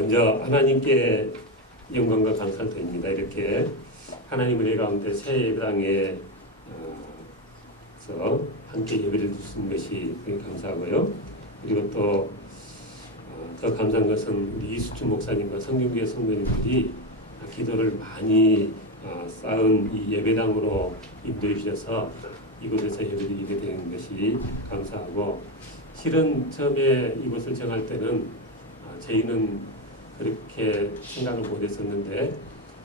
먼저 하나님께 영광과 감사를 드립니다. 이렇게 하나님 은혜 가운데 새 예배당에 서 함께 예배를 드리는 것이 감사하고요. 그리고 또 더 감사한 것은 우리 이수주 목사님과 성경교회 성도님들이 기도를 많이 쌓은 이 예배당으로 인도해 주셔서 이곳에서 예배드리게 되는 것이 감사하고, 실은 처음에 이곳을 정할 때는 저희는 그렇게 생각을 못했었는데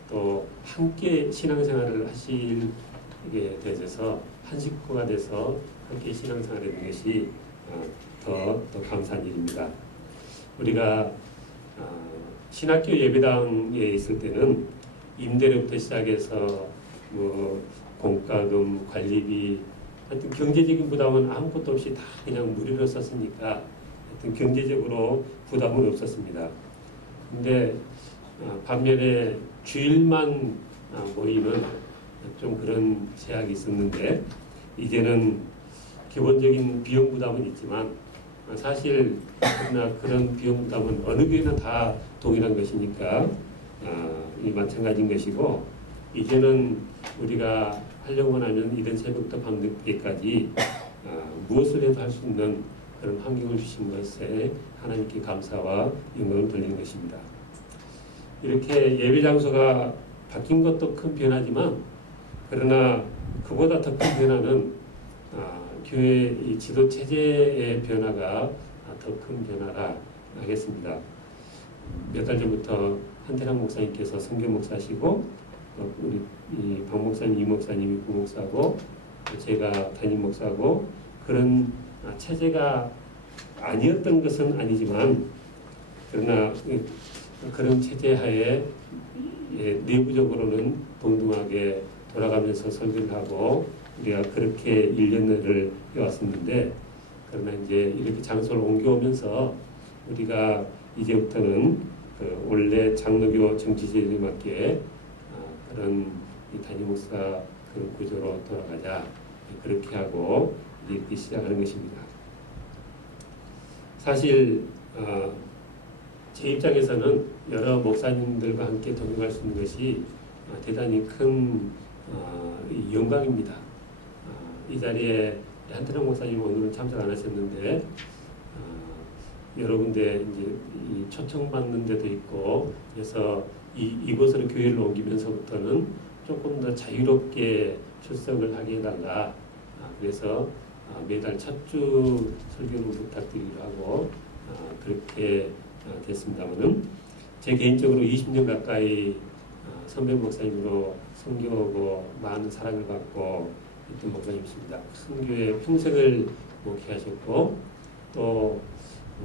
또 함께 신앙생활을 하시게 되셔서 한 식구가 돼서 함께 신앙생활을 하는 것이 더 감사한 일입니다. 우리가 신학교 예배당에 있을 때는 임대료부터 시작해서 뭐 공과금, 관리비, 하여튼 경제적인 부담은 아무것도 없이 다 그냥 무료로 썼으니까 하여튼 경제적으로 부담은 없었습니다. 근데 반면에 주일만 모이는 좀 그런 제약이 있었는데, 이제는 기본적인 비용 부담은 있지만 사실 그런 비용 부담은 어느 교회나 다 동일한 것이니까 이 마찬가지인 것이고, 이제는 우리가 하려고 하면 이른 새벽부터 밤늦게까지 무엇을 해도 할 수 있는 그런 환경을 주신 것에 하나님께 감사와 영광을 돌리는 것입니다. 이렇게 예배 장소가 바뀐 것도 큰 변화지만, 그러나 그보다 더 큰 변화는 교회 이 지도 체제의 변화가 더 큰 변화라 하겠습니다. 몇 달 전부터 한태랑 목사님께서 선교 목사시고, 우리 박 목사님, 이 목사님이 부목사고, 제가 담임 목사고, 그런 체제가 아니었던 것은 아니지만, 그러나 그런 체제 하에 내부적으로는 동등하게 돌아가면서 설교를 하고 우리가 그렇게 1년을 해왔었는데, 그러나 이제 이렇게 장소를 옮겨오면서 우리가 이제부터는 그 원래 장로교 정치제도에 맞게 그런 이 담임 목사 그런 구조로 돌아가자, 그렇게 하고 이렇게 시작하는 것입니다. 사실 제 입장에서는 여러 목사님들과 함께 동행할 수 있는 것이 대단히 큰 영광입니다. 이 자리에 한태랑 목사님 오늘은 참석 안 하셨는데 여러 군데 이제 초청받는 데도 있고, 그래서 이곳으로 교회를 옮기면서부터는 조금 더 자유롭게 출석을 하게 해달라. 그래서 매달 첫 주 설교를 부탁드리기로 하고 그렇게 됐습니다만은, 제 개인적으로 20년 가까이 선배 목사님으로 섬겨오고 많은 사랑을 받고 있던 목사님이십니다. 큰 교회 평생을 목회하셨고, 또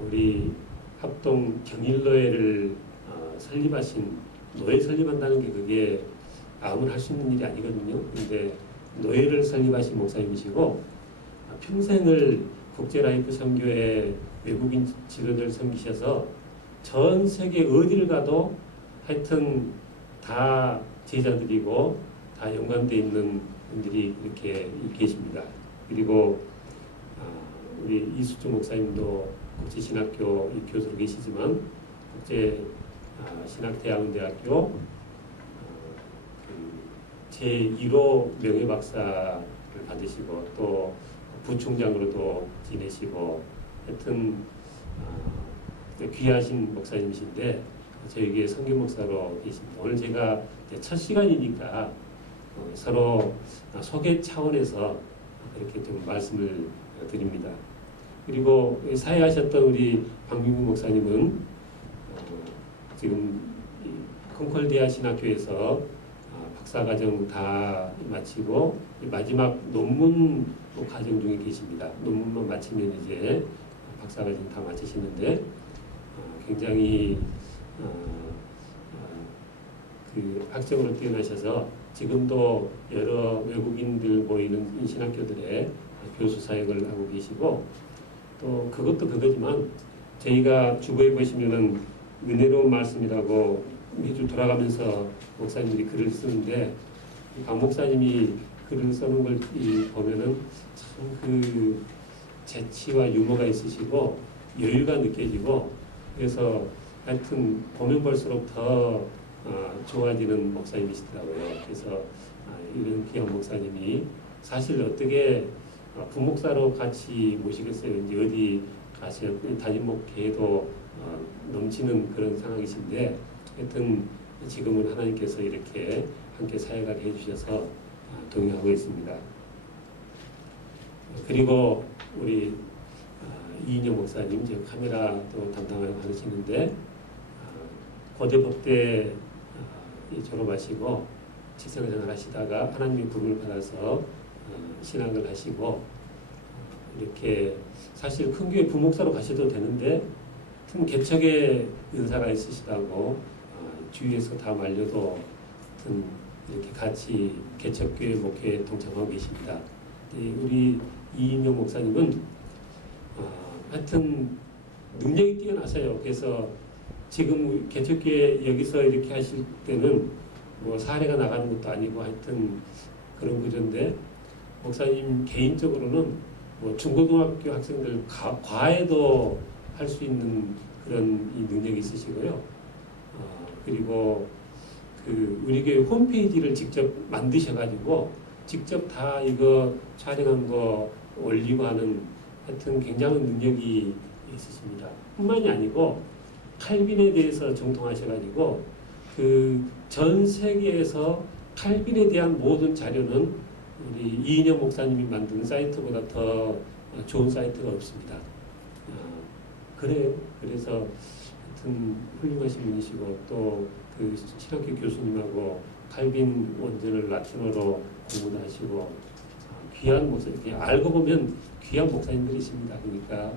우리 합동 경일노회를 설립하신, 노회 설립한다는 게 그게 아무나 할 수 있는 일이 아니거든요. 근데 노회를 설립하신 목사님이시고, 평생을 국제라이프 선교회 외국인 지도자를 섬기셔서 전 세계 어디를 가도 하여튼 다 제자들이고 다 연관되어 있는 분들이 이렇게 계십니다. 그리고 우리 이수주 목사님도 국제신학교 교수로 계시지만 국제신학대학원대학교 제1호 명예박사를 받으시고 또 부총장으로도 지내시고, 하여튼 귀하신 목사님이신데 저에게 선교 목사로 계십니다. 오늘 제가 첫 시간이니까 서로 소개 차원에서 이렇게 좀 말씀을 드립니다. 그리고 사회하셨던 우리 박민구 목사님은 지금 콩콜디아 신학교에서 박사과정 다 마치고 마지막 논문 과정 중에 계십니다. 논문만 마치면 이제 박사과정 다 마치시는데 굉장히 그 학적으로 뛰어나셔서 지금도 여러 외국인들 모이는 신학교들의 교수 사역을 하고 계시고, 또 그것도 그거지만 저희가 주보에 보시면은 은혜로운 말씀이라고 매주 돌아가면서 목사님들이 글을 쓰는데, 박 목사님이 글을 쓰는 걸 보면은 참 그 재치와 유머가 있으시고 여유가 느껴지고, 그래서 하여튼 보면 볼수록 더 좋아지는 목사님이시더라고요. 그래서 이런 귀한 목사님이 사실 어떻게 부목사로 같이 모시겠어요. 이제 어디 가서 단임 목회도 넘치는 그런 상황이신데 하여튼 지금은 하나님께서 이렇게 함께 사역하게 해주셔서 동행하고 있습니다. 그리고 우리 이인영 목사님 지금 카메라도 담당하고 하시는데 고대법대 졸업하시고 직장생활 하시다가 하나님의 부름을 받아서 신학을 하시고 이렇게 사실 큰 교회 부목사로 가셔도 되는데 큰 개척의 은사가 있으시다고 주위에서 다 말려도 이렇게 같이 개척교회 목회에 동참하고 계십니다. 우리 이인영 목사님은 하여튼 능력이 뛰어나세요. 그래서 지금 개척교회 여기서 이렇게 하실 때는 뭐 사례가 나가는 것도 아니고 하여튼 그런 구조인데 목사님 개인적으로는 뭐 중고등학교 학생들 과외도 할 수 있는 그런 이 능력이 있으시고요. 그리고 그 우리 교회 홈페이지를 직접 만드셔가지고 직접 다 이거 촬영한 거 올리고 하는 하여튼 굉장한 능력이 있으십니다. 뿐만이 아니고 칼빈에 대해서 정통하셔가지고 그 전 세계에서 칼빈에 대한 모든 자료는 우리 이인영 목사님이 만든 사이트보다 더 좋은 사이트가 없습니다. 그래요. 그래서 하여튼 훌륭하신 분이시고 또 그 신학교 교수님하고 칼빈 원전을 라틴어로 공부도 하시고 귀한 목사님, 알고 보면 귀한 목사님들이십니다. 그러니까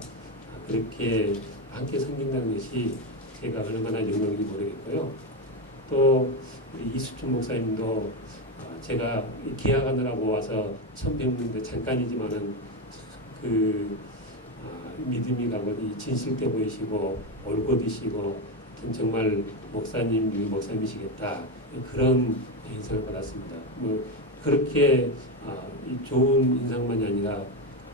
그렇게 함께 섬긴다는 것이 제가 얼마나 영광인지 모르겠고요. 또 우리 이수춘 목사님도 제가 계약하느라고 와서 처음 뵙는데 잠깐이지만은 그 믿음이 가고 진실돼 보이시고 올곧으시고 정말 목사님이시겠다 그런 인상을 받았습니다. 뭐 그렇게 좋은 인상만이 아니라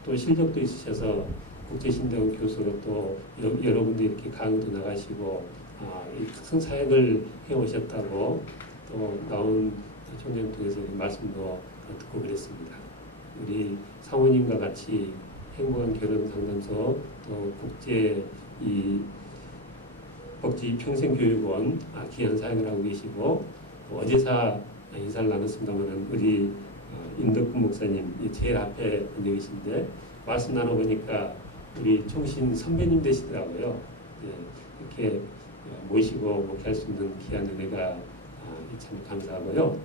또 실력도 있으셔서 국제신대원 교수로 또 여러분들 이렇게 강의도 나가시고 큰 사역을 해오셨다고 또 나온 총회를 통해서 말씀도 듣고 그랬습니다. 우리 사모님과 같이 행복한 결혼 상담소 또 국제 복지 평생교육원 귀한 사역을 하고 계시고 어제사 인사를 나눴습니다만 우리 임덕근 목사님 제일 앞에 앉아 계신데 말씀 나눠보니까 우리 총신 선배님 되시더라고요. 이렇게 모시고 목회할 수 있는 귀한 은혜가 참 감사하고요.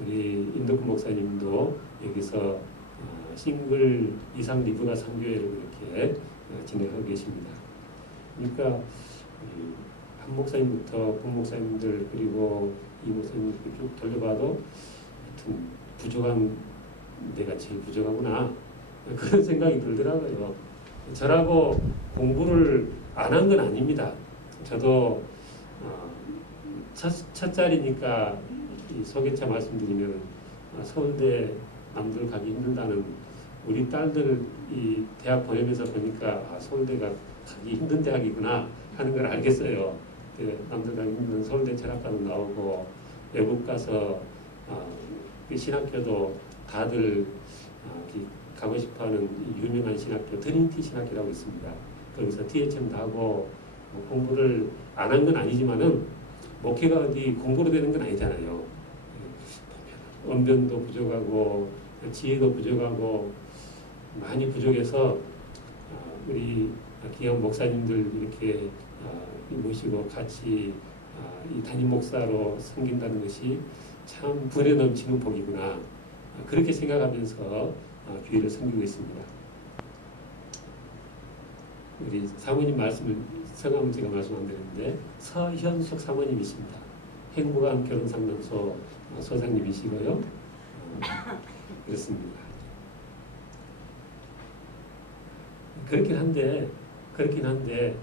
우리 임덕근 목사님도 여기서 싱글 이상 리브가 상교회를 그렇게 진행하고 계십니다. 그러니까 한 목사님부터 본 목사님들 그리고 이 목사님 쭉 돌려봐도 하여튼 부족한 내가 제일 부족하구나 그런 생각이 들더라고요. 저라고 공부를 안 한 건 아닙니다. 저도 첫 자리니까 이 소개차 말씀드리면 서울대 남들 가기 힘들다는 우리 딸들 이 대학 보내면서 보니까 서울대가 가기 힘든 대학이구나 하는 걸 알겠어요. 남들 가기 힘든 서울대 철학과도 나오고 외국 가서 신학교도 다들 가고 싶어하는 유명한 신학교 트리니티 신학교라고 있습니다. 거기서 THM도 하고 공부를 안 한 건 아니지만은 목회가 어디 공부로 되는 건 아니잖아요. 언변도 부족하고 지혜도 부족하고 많이 부족해서 우리 귀한 목사님들 이렇게 모시고 같이 이 담임 목사로 섬긴다는 것이 참 분에 넘치는 복이구나 그렇게 생각하면서 교회를 섬기고 있습니다. 우리 사모님 말씀을 성함은 제가 말씀 안 드렸는데 서현숙 사모님이십니다. 행복한 결혼상담소 소장님이시고요. 그렇습니다. 그렇긴 한데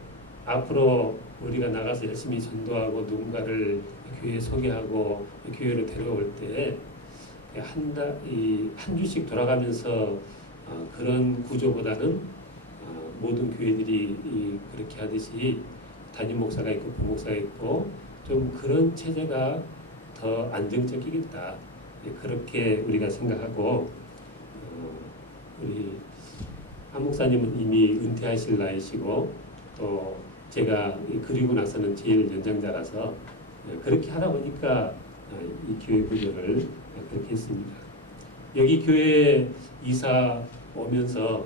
앞으로 우리가 나가서 열심히 전도하고 누군가를 교회에 소개하고 교회로 데려올 때 한 주씩 돌아가면서 그런 구조보다는 모든 교회들이 그렇게 하듯이 담임 목사가 있고 부목사가 있고 좀 그런 체제가 더 안정적이겠다. 그렇게 우리가 생각하고 우리 한 목사님은 이미 은퇴하실 나이시고 또 제가 그리고 나서는 제일 연장자라서 그렇게 하다 보니까 이 교회 구조를 그렇게 했습니다. 여기 교회 이사 오면서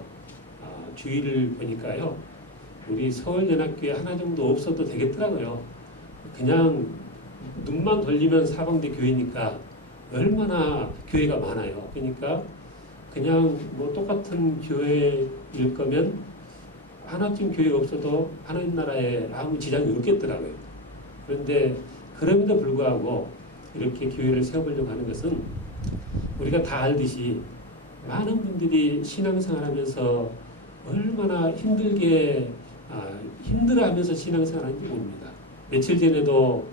주위를 보니까요. 우리 서울연합교회 하나 정도 없어도 되겠더라고요. 그냥 눈만 돌리면 사방대 교회니까 얼마나 교회가 많아요. 그러니까 그냥 뭐 똑같은 교회일 거면 하나쯤 교회가 없어도 하나님 나라에 아무 지장이 없겠더라고요. 그런데 그럼에도 불구하고 이렇게 교회를 세워보려고 하는 것은 우리가 다 알듯이 많은 분들이 신앙생활하면서 얼마나 힘들어하면서 신앙생활하는지 모릅니다. 며칠 전에도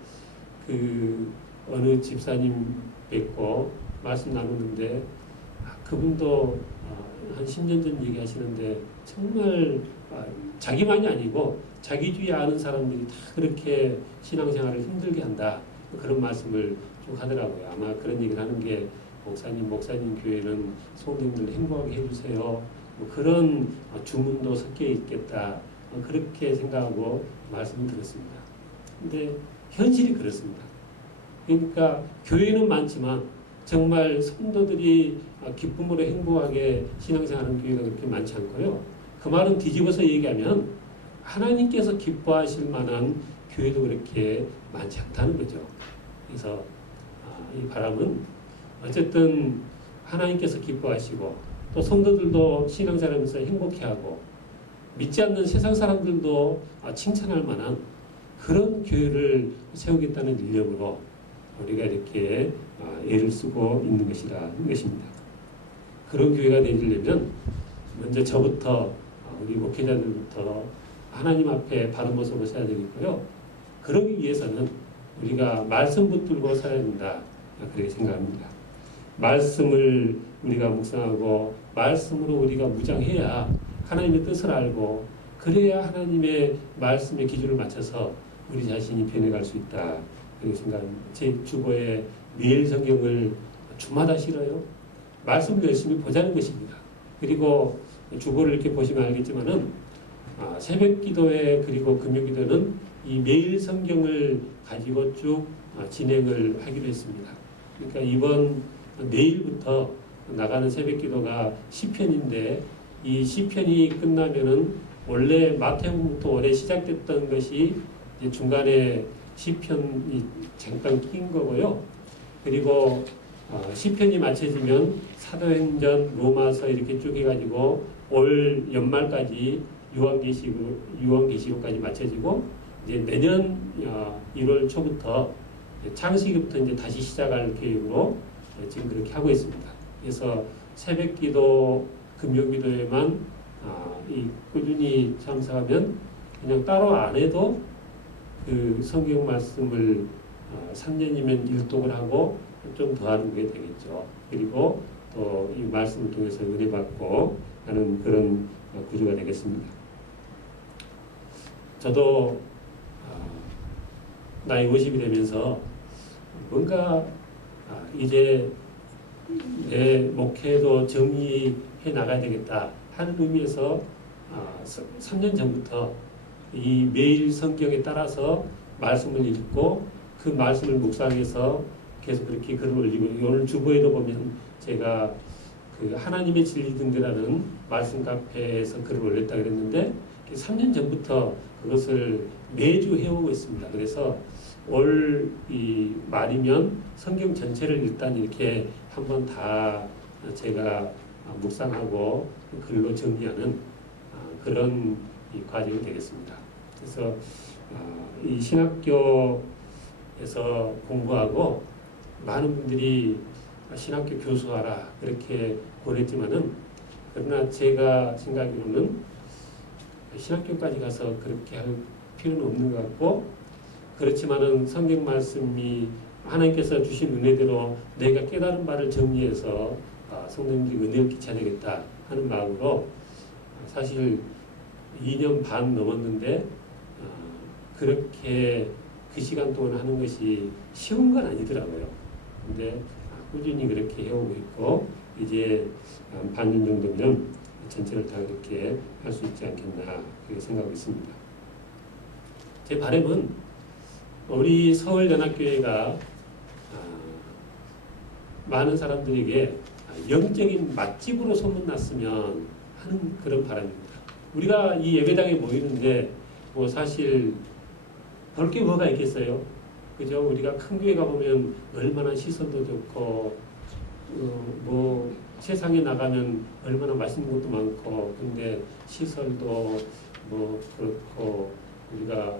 그 어느 집사님 뵙고 말씀 나누는데 그분도 한 10년 전 얘기하시는데 정말 자기만이 아니고 자기주의 아는 사람들이 다 그렇게 신앙생활을 힘들게 한다. 그런 말씀을 쭉 하더라고요. 아마 그런 얘기를 하는 게 목사님 교회는 성도님들 행복하게 해주세요. 뭐 그런 주문도 섞여 있겠다. 그렇게 생각하고 말씀을 들었습니다. 근데 현실이 그렇습니다. 그러니까 교회는 많지만 정말 성도들이 기쁨으로 행복하게 신앙생활하는 교회가 그렇게 많지 않고요. 그 말은 뒤집어서 얘기하면 하나님께서 기뻐하실 만한 교회도 그렇게 많지 않다는 거죠. 그래서 이 바람은 어쨌든 하나님께서 기뻐하시고 또 성도들도 신앙생활하면서 행복해하고 믿지 않는 세상 사람들도 칭찬할 만한 그런 교회를 세우겠다는 일념으로 우리가 이렇게 애를 쓰고 있는 것이라는 것입니다. 그런 교회가 되려면 먼저 저부터 우리 목회자들부터 하나님 앞에 바른 모습을 써야 되겠고요. 그러기 위해서는 우리가 말씀 붙들고 살아야 된다. 그렇게 생각합니다. 말씀을 우리가 묵상하고 말씀으로 우리가 무장해야 하나님의 뜻을 알고 그래야 하나님의 말씀의 기준을 맞춰서 우리 자신이 변해갈 수 있다. 그렇게 생각합니다. 제 주보에 매일 성경을 주마다 실어요. 말씀을 열심히 보자는 것입니다. 그리고 주보를 이렇게 보시면 알겠지만은 새벽 기도회 그리고 금요 기도는 이 매일 성경을 가지고 쭉 진행을 하기로 했습니다. 그러니까 이번 내일부터 나가는 새벽 기도가 시편인데 이 시편이 끝나면은 원래 마태복음부터 올해 시작됐던 것이 이제 중간에 시편이 잠깐 낀 거고요. 그리고 시편이 마쳐지면 사도행전, 로마서 이렇게 쭉 해가지고 올 연말까지 요한계시록까지 마쳐지고 이제 내년 1월 초부터 창세기부터 이제 다시 시작할 계획으로 지금 그렇게 하고 있습니다. 그래서 새벽기도, 금요기도에만 꾸준히 참석하면 그냥 따로 안 해도 그 성경 말씀을 3년이면 일독을 하고 좀 더 하는 게 되겠죠. 그리고 또 이 말씀을 통해서 은혜 받고 하는 그런 구조가 되겠습니다. 저도 나이 50이 되면서 뭔가 이제 내 목회도 정리해 나가야 되겠다 하는 의미에서 3년 전부터 이 매일 성경에 따라서 말씀을 읽고 그 말씀을 묵상해서 계속 그렇게 글을 올리고 오늘 주보에도 보면 제가 그 하나님의 진리 등대라는 말씀 카페에서 글을 올렸다 그랬는데 3년 전부터 그것을 매주 해오고 있습니다. 그래서 올 이 말이면 성경 전체를 일단 이렇게 한번 다 제가 묵상하고 글로 정리하는 그런 이 과정이 되겠습니다. 그래서 이 신학교에서 공부하고 많은 분들이 신학교 교수하라 그렇게 권했지만은 그러나 제가 생각으로는 신학교까지 가서 그렇게 할 필요는 없는 것 같고 그렇지만은 성경 말씀이 하나님께서 주신 은혜대로 내가 깨달은 바를 정리해서 성도님들이 은혜를 끼쳐야 되겠다 하는 마음으로 사실 2년 반 넘었는데 그렇게 그 시간 동안 하는 것이 쉬운 건 아니더라고요. 근데 꾸준히 그렇게 해오고 있고 이제 반년 정도면 전체를 다 그렇게 할 수 있지 않겠나 그렇게 생각하고 있습니다. 제 바람은 우리 서울연합교회가 많은 사람들에게 영적인 맛집으로 소문났으면 하는 그런 바람입니다. 우리가 이 예배당에 모이는데 뭐 사실 볼 게 뭐가 있겠어요? 그죠? 우리가 큰 교회 가보면 얼마나 시설도 좋고 뭐 세상에 나가면 얼마나 맛있는 것도 많고 근데 시설도 뭐 그렇고 우리가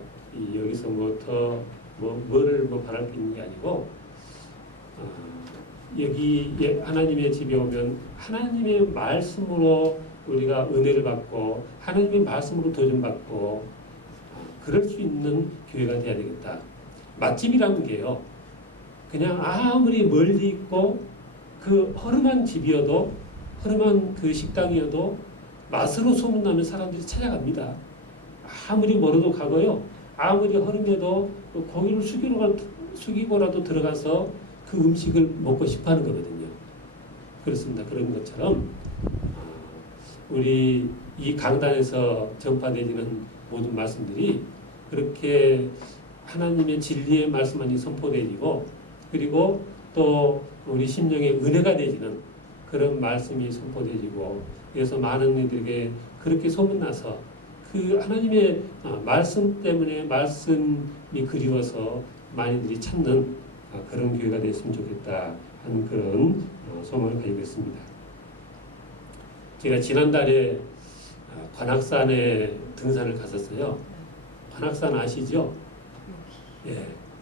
여기서 뭐를 바랄 게 있는 게 아니고 여기 하나님의 집에 오면 하나님의 말씀으로 우리가 은혜를 받고 하나님의 말씀으로 도전 받고 그럴 수 있는 교회가 돼야 되겠다. 맛집이라는 게요. 그냥 아무리 멀리 있고 그 허름한 집이어도 허름한 그 식당이어도 맛으로 소문나면 사람들이 찾아갑니다. 아무리 멀어도 가고요. 아무리 허름해도 고기를 숙이고라도 들어가서 그 음식을 먹고 싶어 하는 거거든요. 그렇습니다. 그런 것처럼 우리 이 강단에서 전파되는 모든 말씀들이 그렇게 하나님의 진리의 말씀만이 선포되고 그리고 또 우리 심령의 은혜가 되지는 그런 말씀이 선포되고 그래서 많은 이들에게 그렇게 소문나서 그 하나님의 말씀 때문에 말씀이 그리워서 많이들이 찾는 그런 교회가 됐으면 좋겠다 하는 그런 소망을 가지고 있습니다. 제가 지난달에 관악산에 등산을 갔었어요. 관악산 아시죠? 예,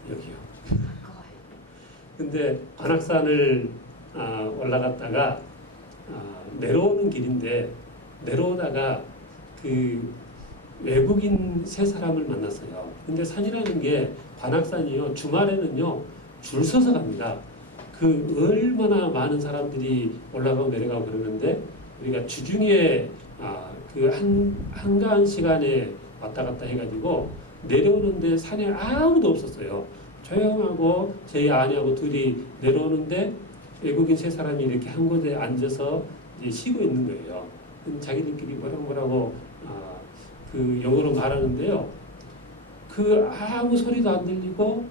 여기요. 근데 관악산을 올라갔다가 내려오는 길인데 내려오다가 그 외국인 세 사람을 만났어요. 근데 산이라는 게 관악산이요. 주말에는요. 줄 서서 갑니다. 그 얼마나 많은 사람들이 올라가고 내려가고 그러는데 우리가 주중에 그 한가한 시간에 왔다 갔다 해가지고 내려오는데 산에 아무도 없었어요. 조용하고 저희 아내하고 둘이 내려오는데 외국인 세 사람이 이렇게 한 곳에 앉아서 이제 쉬고 있는 거예요. 자기들끼리 뭐라고 그 영어로 말하는데요. 그 아무 소리도 안 들리고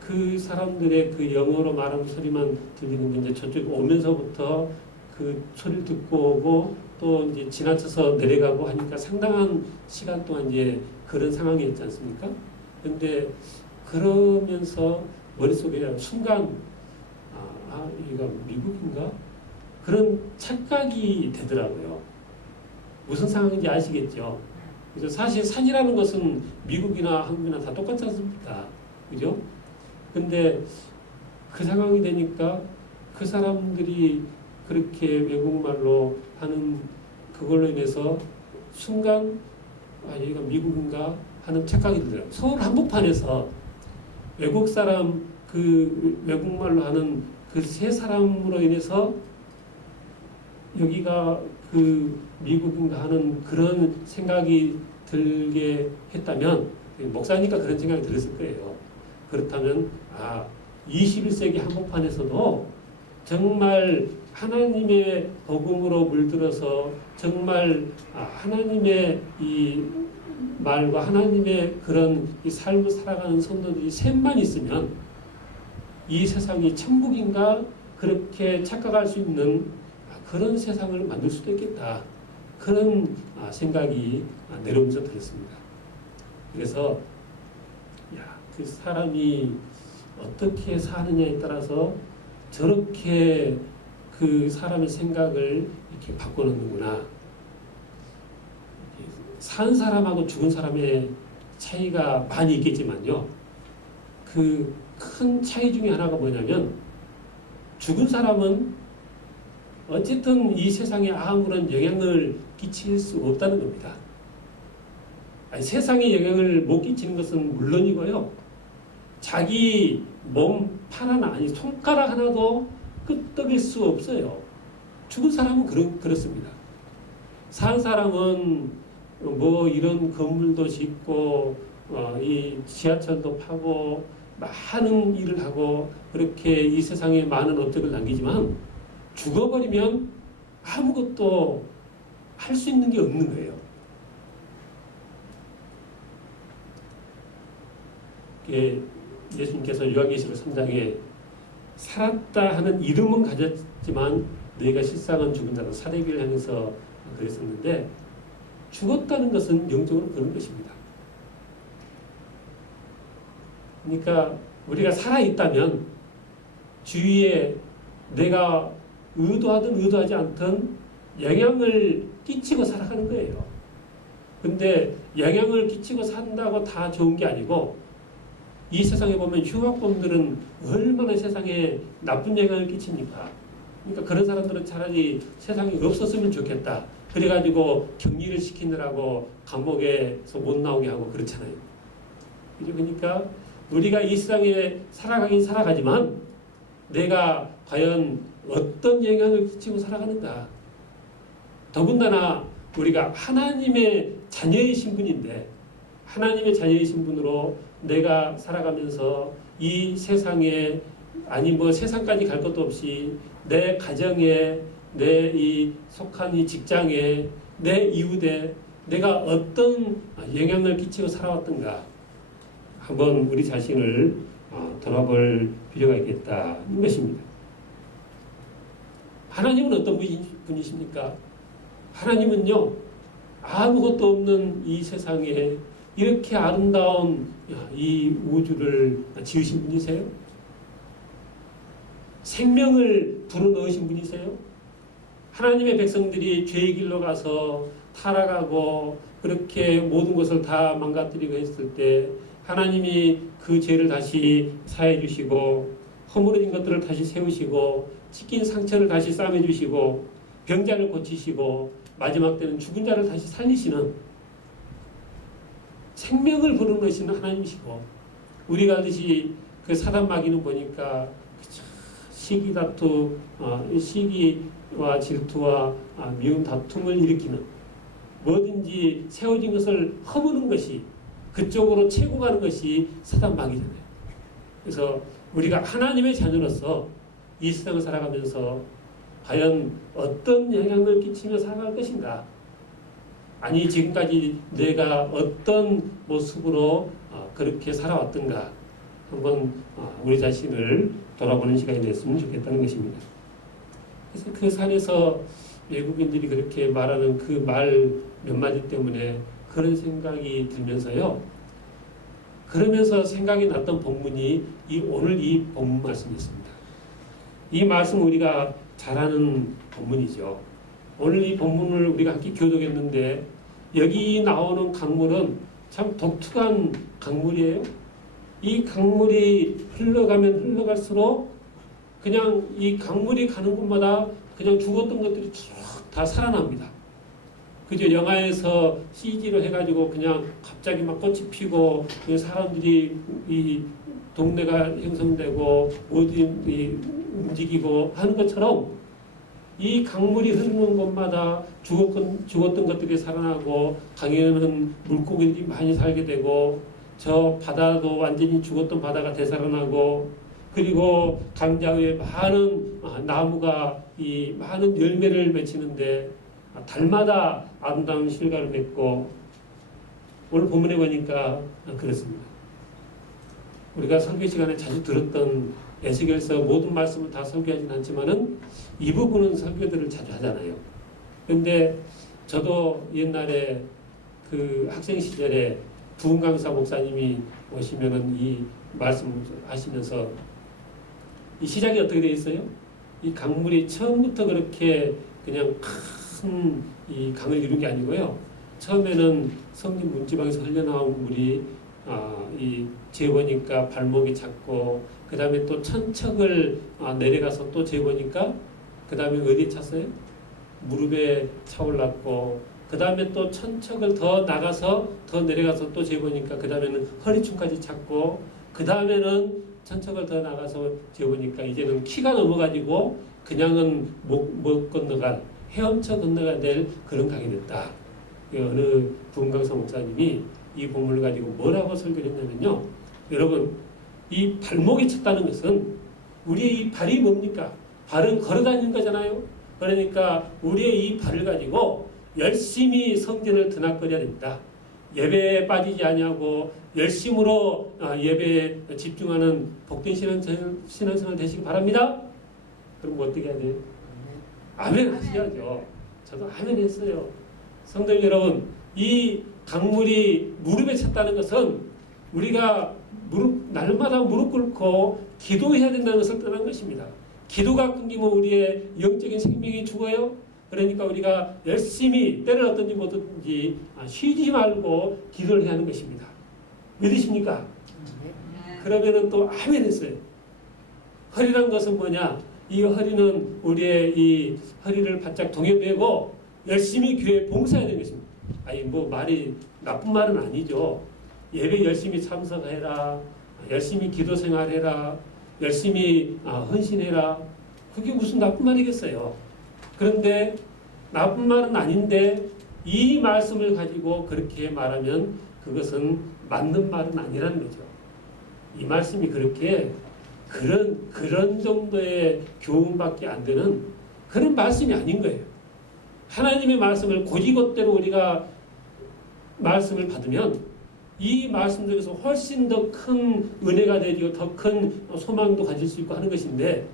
그 사람들의 그 영어로 말하는 소리만 들리는 게 이제 저쪽 오면서부터 그 소리를 듣고 오고 또 이제 지나쳐서 내려가고 하니까 상당한 시간 동안 이제 그런 상황이었지 않습니까? 근데 그러면서 머릿속에 순간 여기가 미국인가? 그런 착각이 되더라고요. 무슨 상황인지 아시겠죠? 그래서 사실 산이라는 것은 미국이나 한국이나 다 똑같지 않습니까? 그죠? 근데 그 상황이 되니까 그 사람들이 그렇게 외국말로 하는 그걸로 인해서 순간 여기가 미국인가 하는 착각이 들더라고요. 서울 한복판에서 외국 사람 그 외국말로 하는 그 세 사람으로 인해서 여기가 그 미국인가 하는 그런 생각이 들게 했다면 목사니까 그런 생각이 들었을 거예요. 그렇다면 21세기 한복판에서도 정말 하나님의 복음으로 물들어서 정말 하나님의 이 말과 하나님의 그런 이 삶을 살아가는 성도들이 셋만 있으면 이 세상이 천국인가 그렇게 착각할 수 있는 그런 세상을 만들 수도 있겠다. 그런 생각이 내려오면서 들었습니다. 그래서 그 사람이 어떻게 사느냐에 따라서 저렇게 그 사람의 생각을 이렇게 바꿔놓는구나. 산 사람하고 죽은 사람의 차이가 많이 있겠지만요. 그 큰 차이 중에 하나가 뭐냐면 죽은 사람은 어쨌든 이 세상에 아무런 영향을 끼칠 수 없다는 겁니다. 세상에 영향을 못 끼치는 것은 물론이고요. 자기 몸, 팔 하나, 아니 손가락 하나도 끄떡일 수 없어요. 죽은 사람은 그렇습니다. 산 사람은 뭐 이런 건물도 짓고 이 지하철도 파고 많은 일을 하고 그렇게 이 세상에 많은 업적을 남기지만 죽어버리면 아무것도 할 수 있는 게 없는 거예요. 예수님께서 요한계시록 3장에 살았다 하는 이름은 가졌지만 너희가 실상은 죽은 자로 사대기를 향해서 그랬었는데 죽었다는 것은 영적으로 그런 것입니다. 그러니까 우리가 살아있다면 주위에 내가 의도하든 의도하지 않든 영향을 끼치고 살아가는 거예요. 근데 영향을 끼치고 산다고 다 좋은 게 아니고 이 세상에 보면 흉악범들은 얼마나 세상에 나쁜 영향을 끼칩니까? 그러니까 그런 사람들은 차라리 세상에 없었으면 좋겠다. 그래가지고 격리를 시키느라고 감옥에서 못 나오게 하고 그렇잖아요. 그러니까 우리가 이 세상에 살아가긴 살아가지만 내가 과연 어떤 영향을 끼치고 살아가는가. 더군다나 우리가 하나님의 자녀의 신분인데 하나님의 자녀의 신분으로 내가 살아가면서 이 세상에 아니 뭐 세상까지 갈 것도 없이 내 가정에 내 이 속한 이 직장에 내 이웃에 내가 어떤 영향을 끼치고 살아왔던가 한번 우리 자신을 돌아볼 필요가 있겠다는 것입니다. 하나님은 어떤 분이십니까? 하나님은요 아무것도 없는 이 세상에 이렇게 아름다운 이 우주를 지으신 분이세요? 생명을 불어넣으신 분이세요? 하나님의 백성들이 죄의 길로 가서 타락하고 그렇게 모든 것을 다 망가뜨리고 했을 때 하나님이 그 죄를 다시 사해 주시고 허물어진 것들을 다시 세우시고 찢긴 상처를 다시 싸매 주시고 병자를 고치시고 마지막 때는 죽은 자를 다시 살리시는 생명을 불어넣으시는 하나님이시고 우리가 하듯이 그 사단 마귀는 보니까 시기 다투, 시기와 질투와 미움 다툼을 일으키는 뭐든지 세워진 것을 허무는 것이 그쪽으로 채고 가는 것이 사단 마귀잖아요. 그래서 우리가 하나님의 자녀로서 이 세상을 살아가면서 과연 어떤 영향을 끼치며 살아갈 것인가? 아니 지금까지 내가 어떤 모습으로 그렇게 살아왔던가 한번 우리 자신을 돌아보는 시간이 됐으면 좋겠다는 것입니다. 그래서 그 산에서 외국인들이 그렇게 말하는 그 말 몇 마디 때문에 그런 생각이 들면서요. 그러면서 생각이 났던 본문이 오늘 이 본문 말씀이었습니다. 이 말씀 우리가 잘 아는 본문이죠. 오늘 이 본문을 우리가 함께 교독했는데 여기 나오는 강물은 참 독특한 강물이에요. 이 강물이 흘러가면 흘러갈수록 그냥 이 강물이 가는 곳마다 그냥 죽었던 것들이 쭉 다 살아납니다. 그죠? 영화에서 CG로 해가지고 그냥 갑자기 막 꽃이 피고 사람들이 이 동네가 형성되고 어디 움직이고 하는 것처럼 이 강물이 흐르는 곳마다 죽었던 것들이 살아나고 강에는 물고기들이 많이 살게 되고 저 바다도 완전히 죽었던 바다가 되살아나고 그리고 강자 위에 많은 나무가 이 많은 열매를 맺히는데 달마다 아름다운 실과를 맺고 오늘 본문에 보니까 그렇습니다. 우리가 설교 시간에 자주 들었던 에스겔서 모든 말씀을 다 설교하지는 않지만은 이 부분은 설교들을 자주 하잖아요. 그런데 저도 옛날에 그 학생 시절에 부흥강사 목사님이 오시면은 이 말씀 하시면서 이 시작이 어떻게 되어 있어요? 이 강물이 처음부터 그렇게 그냥 큰 이 강을 이룬 게 아니고요. 처음에는 성림 문지방에서 흘러나온 물이 이 재보니까 발목이 찼고 그 다음에 또 천척을 내려가서 또 재보니까 그 다음에 어디에 찼어요? 무릎에 차올랐고 그 다음에 또 천척을 더 나가서 더 내려가서 또 재보니까 그 다음에는 허리춤까지 찼고 그 다음에는 천척을 더 나가서 재보니까 이제는 키가 넘어가지고 그냥은 못 건너갈 헤엄쳐 건너가야 될 그런 강이 됐다. 어느 부흥강사 목사님이 이 본문을 가지고 뭐라고 설교를 했냐면요. 여러분, 이 발목에 쳤다는 것은 우리의 이 발이 뭡니까? 발은 걸어다니는 거잖아요. 그러니까 우리의 이 발을 가지고 열심히 성전을 드나거려야 됩니다. 예배에 빠지지 아니하고 열심으로 예배에 집중하는 복된 신앙생활 되시기 바랍니다. 그럼 어떻게 해야 돼요? 아멘 하셔야죠. 저도 아멘 했어요. 성도 여러분, 이 강물이 무릎에 찼다는 것은 우리가 날마다 무릎 꿇고 기도해야 된다는 것을 떠난 것입니다. 기도가 끊기면 우리의 영적인 생명이 죽어요. 그러니까 우리가 열심히 때를 어떤지 뭐든지 쉬지 말고 기도를 해야 하는 것입니다. 믿으십니까? 그러면은 또 아멘 했어요. 허리란 것은 뭐냐? 이 허리는 우리의 이 허리를 바짝 동여매고 열심히 교회에 봉사해야 되는 것입니다. 아니 뭐 말이 나쁜 말은 아니죠. 예배 열심히 참석해라. 열심히 기도 생활해라. 열심히 헌신해라. 그게 무슨 나쁜 말이겠어요. 그런데 나쁜 말은 아닌데 이 말씀을 가지고 그렇게 말하면 그것은 맞는 말은 아니라는 거죠. 이 말씀이 그렇게 그런 정도의 교훈밖에 안 되는 그런 말씀이 아닌 거예요. 하나님의 말씀을 곧이곧대로 우리가 말씀을 받으면 이 말씀 중에서 훨씬 더 큰 은혜가 되고 더 큰 소망도 가질 수 있고 하는 것인데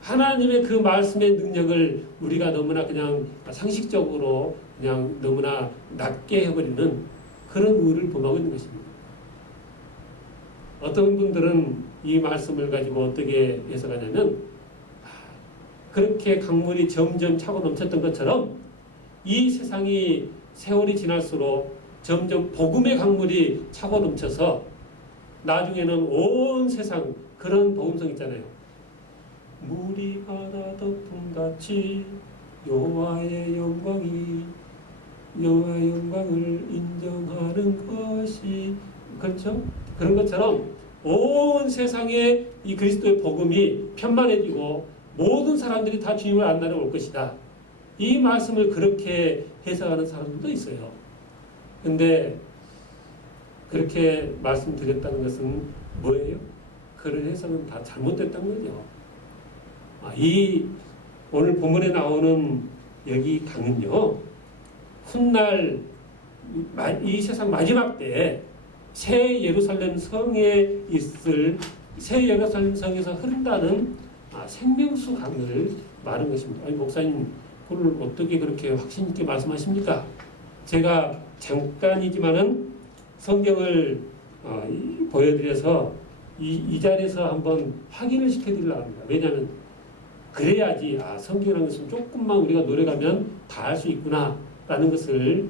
하나님의 그 말씀의 능력을 우리가 너무나 그냥 상식적으로 그냥 너무나 낮게 해버리는 그런 의를 범하고 있는 것입니다. 어떤 분들은 이 말씀을 가지고 어떻게 해석하냐면 그렇게 강물이 점점 차고 넘쳤던 것처럼 이 세상이 세월이 지날수록 점점 복음의 강물이 차고 넘쳐서 나중에는 온 세상 그런 복음성 있잖아요. 물이 바다 덮음같이 여호와의 영광을 인정하는 것이 그렇죠? 그런 것처럼 온 세상에 이 그리스도의 복음이 편만해지고 모든 사람들이 다 주님을 만나러 올 것이다. 이 말씀을 그렇게 해석하는 사람들도 있어요. 근데 그렇게 말씀드렸다는 것은 뭐예요? 그런 해석은 다 잘못됐다는 거죠. 이 오늘 본문에 나오는 여기 강은요. 훗날 이 세상 마지막 때에 새 예루살렘 성에 있을 새 예루살렘 성에서 흐른다는 생명수 강을 말한 것입니다. 아니 목사님 그걸 어떻게 그렇게 확신 있게 말씀하십니까? 제가 잠깐이지만은 성경을 보여드려서 이 자리에서 한번 확인을 시켜드리려고 합니다. 왜냐하면 그래야지 성경이라는 것은 조금만 우리가 노력하면 다 할 수 있구나 라는 것을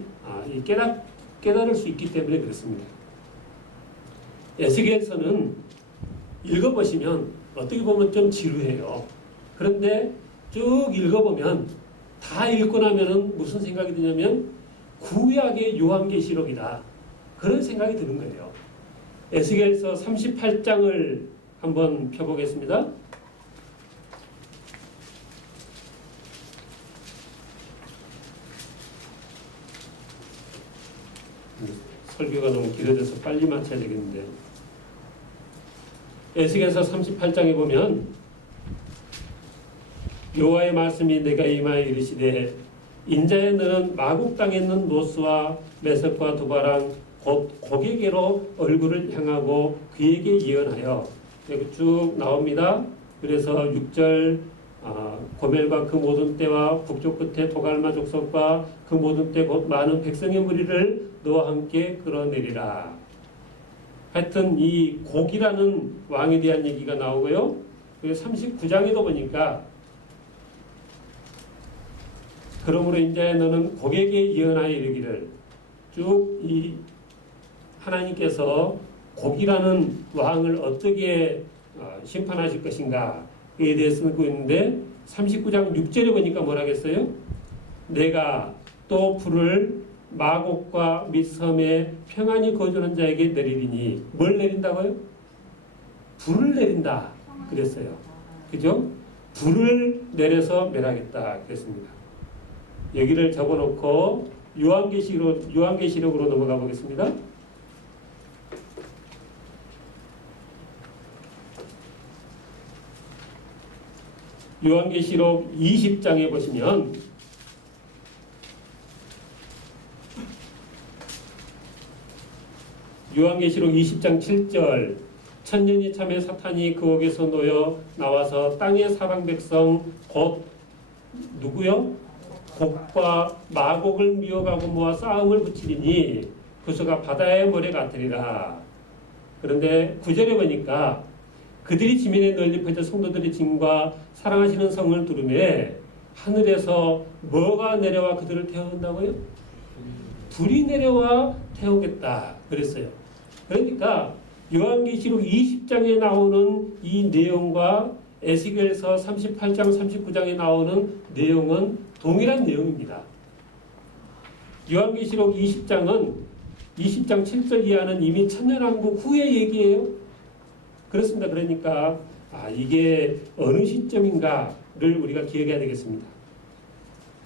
깨달을 수 있기 때문에 그렇습니다. 에스겔서는 읽어보시면 어떻게 보면 좀 지루해요. 그런데 쭉 읽어보면 다 읽고 나면은 무슨 생각이 드냐면 구약의 요한계시록이다. 그런 생각이 드는 거예요. 에스겔서 38장을 한번 펴보겠습니다. 설교가 너무 길어져서 빨리 마쳐야 되겠는데 에스겔서 38장에 보면 여호와의 말씀이 내가 임하여 이르시되 인자의 너는 마국 땅에 있는 노스와 메석과 두바랑 곧 고개계로 얼굴을 향하고 그에게 예언하여 여기 쭉 나옵니다. 그래서 6절 고멜과 그 모든 때와 북쪽 끝에 도갈마 족속과 그 모든 때 곧 많은 백성의 무리를 너와 함께 끌어내리라. 하여튼 이 곡이라는 왕에 대한 얘기가 나오고요. 39장에도 보니까 그러므로 인자야 너는 곡에게 예언하여 이르기를 쭉 이 하나님께서 곡이라는 왕을 어떻게 심판하실 것인가에 대해서 쓰고 있는데 39장 6절에 보니까 뭐라겠어요? 내가 또 불을 마곡과 및 섬에 평안히 거주하는 자에게 내리리니 뭘 내린다고요? 불을 내린다 그랬어요. 그죠? 불을 내려서 멸하겠다 그랬습니다. 여기를 적어놓고 요한계시록으로 넘어가 보겠습니다. 요한계시록 20장에 보시면 요한계시록 20장 7절 천년이 참에 사탄이 그 옥에서 놓여 나와서 땅의 사방 백성 곧 누구요? 곡과 마곡을 미워가고 모아 싸움을 붙이리니 그 수가 바다의 모래 같으리라. 그런데 9절에 보니까 그들이 지면에 널리 퍼져 성도들의 짐과 사랑하시는 성을 두르매 하늘에서 뭐가 내려와 그들을 태운다고요? 불이 내려와 태우겠다 그랬어요. 그러니까 요한계시록 20장에 나오는 이 내용과 에스겔서 38장 39장에 나오는 내용은 동일한 내용입니다. 요한계시록 20장은 20장 7절 이하는 이미 천년왕국 후의 얘기예요. 그렇습니다. 그러니까 이게 어느 시점인가를 우리가 기억해야 되겠습니다.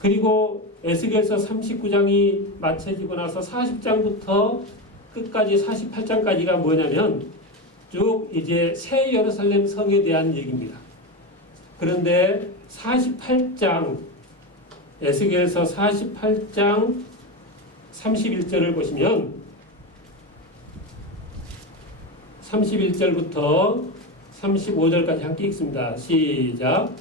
그리고 에스겔서 39장이 마쳐지고 나서 40장부터 끝까지 48장까지가 뭐냐면 쭉 이제 새 예루살렘 성에 대한 얘기입니다. 그런데 48장 에스겔서 48장 31절을 보시면 31절부터 35절까지 함께 읽습니다. 시작.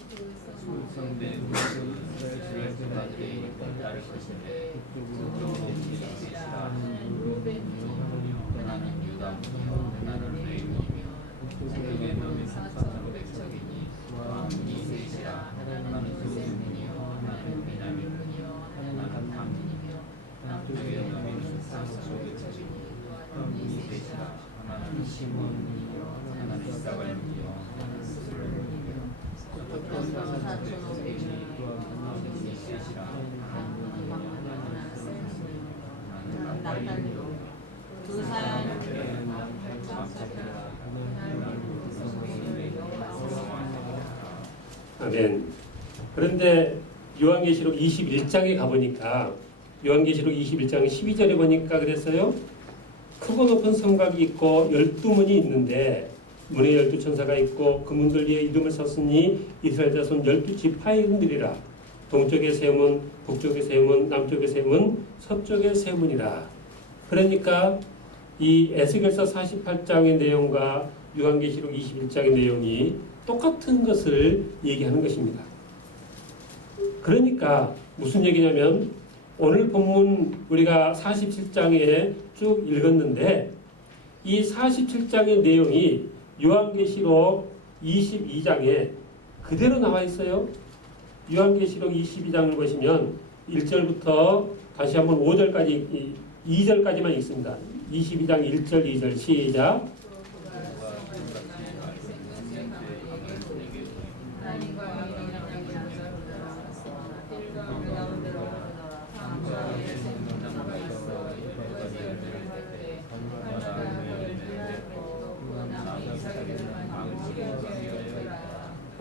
아멘. 그런데 요한계시록 21장에 가보니까 요한계시록 21장 12절에 보니까 그랬어요. 크고 높은 성곽이 있고 12문이 있는데 문에 12천사가 있고 그 문들 위에 이름을 썼으니 이스라엘 자손 12지파의 이름들이라. 동쪽의 세 문, 북쪽의 세 문, 남쪽의 세 문, 서쪽의 세 문이라. 그러니까 이 에스겔서 48장의 내용과 요한계시록 21장의 내용이 똑같은 것을 얘기하는 것입니다. 그러니까 무슨 얘기냐면 오늘 본문 우리가 47장에 쭉 읽었는데 이 47장의 내용이 요한계시록 22장에 그대로 나와 있어요. 요한계시록 22장을 보시면 1절부터 다시 한번 5절까지 2절까지만 읽습니다. 22장 1절 2절 시작.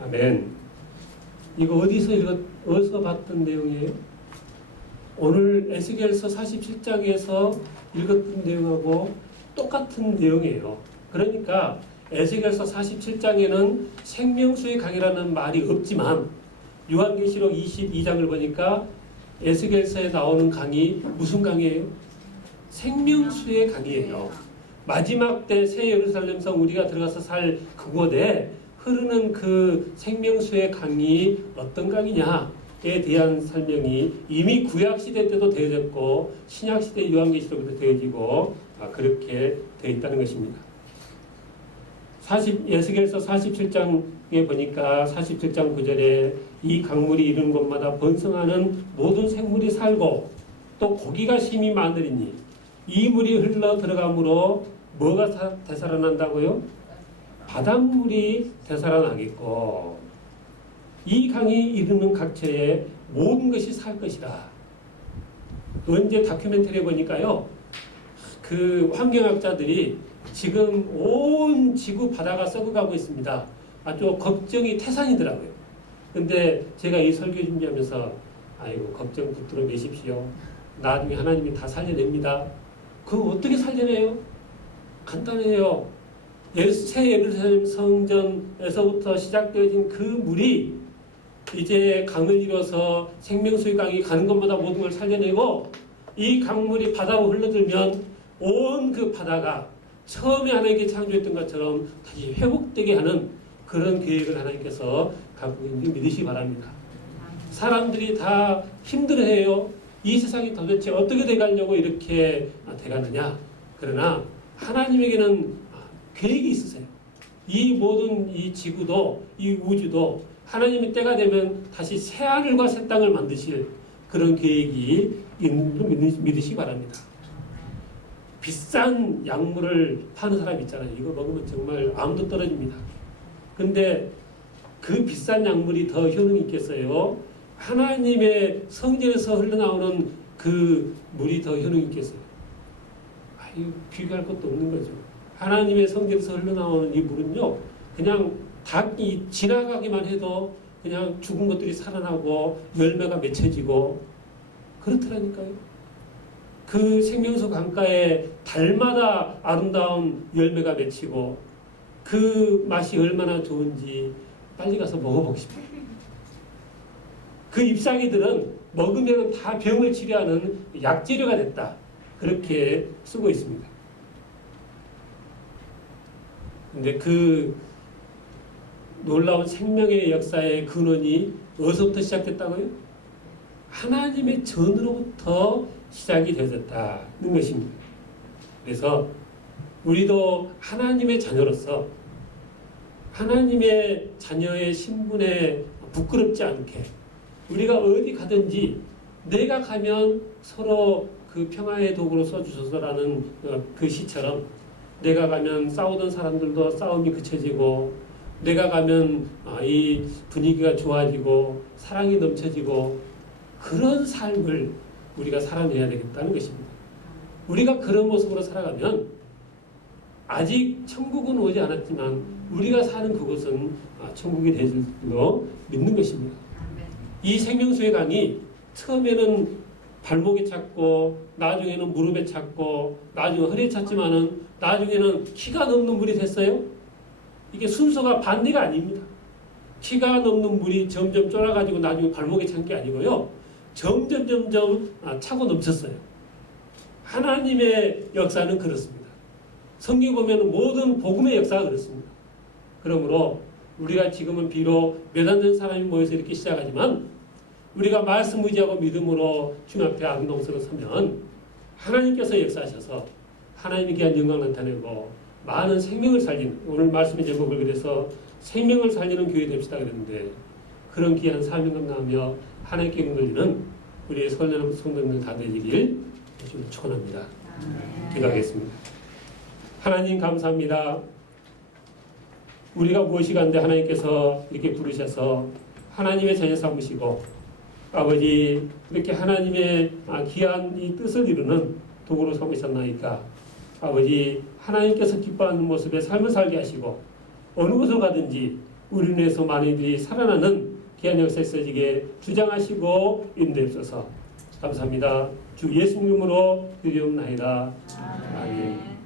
아멘. 이거 어디서 봤던 내용이에요? 오늘 에스겔서 47장에서 읽었던 내용하고 똑같은 내용이에요. 그러니까 에스겔서 47장에는 생명수의 강이라는 말이 없지만 요한계시록 22장을 보니까 에스겔서에 나오는 강이 무슨 강이에요? 생명수의 강이에요. 마지막 때 새 예루살렘 성 우리가 들어가서 살 그곳에 흐르는 그 생명수의 강이 어떤 강이냐에 대한 설명이 이미 구약시대 때도 되어졌고 신약시대 요한계시록에도 되어지고 그렇게 되어 있다는 것입니다. 에스겔서 47장에 보니까 47장 9절에 이 강물이 이르는 곳마다 번성하는 모든 생물이 살고 또 고기가 심히 많으리니 이 물이 흘러 들어가므로 뭐가 되살아난다고요? 바닷물이 되살아나겠고 이 강이 이르는 각처에 모든 것이 살 것이다. 언제 다큐멘터리에 보니까요. 그 환경학자들이 지금 온 지구 바다가 썩어가고 있습니다. 아주 걱정이 태산이더라고요. 근데 제가 이 설교 준비하면서 아이고 걱정 붙들어 매십시오. 나중에 하나님이 다 살려냅니다. 그거 어떻게 살려내요? 간단해요. 새 예루살렘 성전에서부터 시작되어진 그 물이 이제 강을 이뤄서 생명수의 강이 가는 것마다 모든 걸 살려내고 이 강물이 바다로 흘러들면 온 그 바다가 처음에 하나님께 창조했던 것처럼 다시 회복되게 하는 그런 계획을 하나님께서 갖고 있는 믿으시기 바랍니다. 사람들이 다 힘들어해요. 이 세상이 도대체 어떻게 돼가려고 이렇게 돼가느냐. 그러나 하나님에게는 계획이 있으세요. 이 모든 이 지구도 이 우주도 하나님의 때가 되면 다시 새 하늘과 새 땅을 만드실 그런 계획이 있는 줄 믿으시기 바랍니다. 비싼 약물을 파는 사람 있잖아요. 이거 먹으면 정말 암도 떨어집니다. 근데 그 비싼 약물이 더 효능이 있겠어요? 하나님의 성전에서 흘러나오는 그 물이 더 효능이 있겠어요? 이거 비교할 것도 없는 거죠. 하나님의 성전에서 흘러나오는 이 물은요, 그냥 닭이 지나가기만 해도 그냥 죽은 것들이 살아나고 열매가 맺혀지고 그렇더라니까요. 그 생명수 강가에 달마다 아름다운 열매가 맺히고 그 맛이 얼마나 좋은지 빨리 가서 먹어보고 싶어요. 그 잎사귀들은 먹으면 다 병을 치료하는 약재료가 됐다. 그렇게 쓰고 있습니다. 근데 그 놀라운 생명의 역사의 근원이 어디서부터 시작됐다고요? 하나님의 전으로부터 시작이 되어졌다는 것입니다. 그래서 우리도 하나님의 자녀로서 하나님의 자녀의 신분에 부끄럽지 않게 우리가 어디 가든지 내가 가면 서로 그 평화의 도구로 써주소서라는 그 시처럼 내가 가면 싸우던 사람들도 싸움이 그쳐지고 내가 가면 이 분위기가 좋아지고 사랑이 넘쳐지고 그런 삶을 우리가 살아내야 되겠다는 것입니다. 우리가 그런 모습으로 살아가면 아직 천국은 오지 않았지만 우리가 사는 그곳은 천국이 될 줄로 믿는 것입니다. 이 생명수의 강이 처음에는 발목에 찼고 나중에는 무릎에 찼고 나중에 허리에 찼지만은 나중에는 키가 넘는 물이 됐어요. 이게 순서가 반대가 아닙니다. 키가 넘는 물이 점점 쫄아가지고 나중에 발목에 찬 게 아니고요. 점점 차고 넘쳤어요. 하나님의 역사는 그렇습니다. 성경 보면 모든 복음의 역사가 그렇습니다. 그러므로 우리가 지금은 비록 몇 안 된 사람이 모여서 이렇게 시작하지만 우리가 말씀 의지하고 믿음으로 주님 앞에 아름다움스러워 서면 하나님께서 역사하셔서 하나님의 귀한 영광을 나타내고 많은 생명을 살리는, 오늘 말씀의 제목을 그래서 생명을 살리는 교회 됩시다 그랬는데 그런 귀한 사명 감당하며 하나님께 영광을 우리의 선한 성도들 다 되시길 축원합니다. 기도하겠습니다. 하나님 감사합니다. 우리가 무엇이 간데 하나님께서 이렇게 부르셔서 하나님의 자녀 삼으시고 아버지 이렇게 하나님의 귀한 이 뜻을 이루는 도구로 삼으셨나이까 아버지 하나님께서 기뻐하는 모습의 삶을 살게 하시고 어느 곳을 가든지 우리 눈에서 많은 이들이 살아나는 귀한 역사에 써지게 주장하시고 인도하옵소서. 감사합니다. 주 예수님으로 드리옵나이다. 아멘.